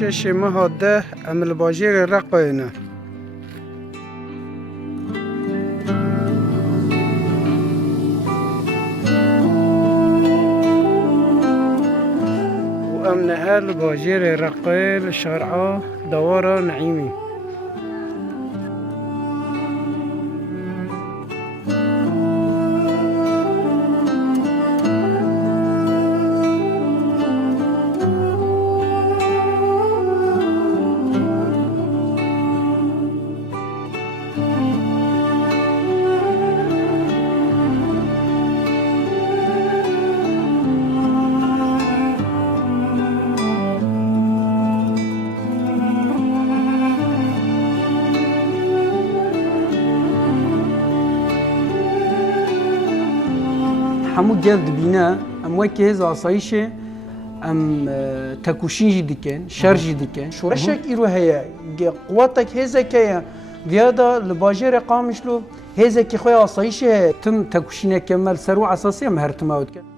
شش ماه ده ام الباجير رقينا وام نهال باجير رقيل شارعة دوارة نعيمي. همو گرد بینه ام وکی هز آسایشه ام تکوشین جی دکن شر جی دکن شورشک ایرو هیا قوتک هزه که دیادا لباجر قامش لو هزه که خوی آسایشه تم تکوشینه کمل سرو اساسی هم هر تماوت کن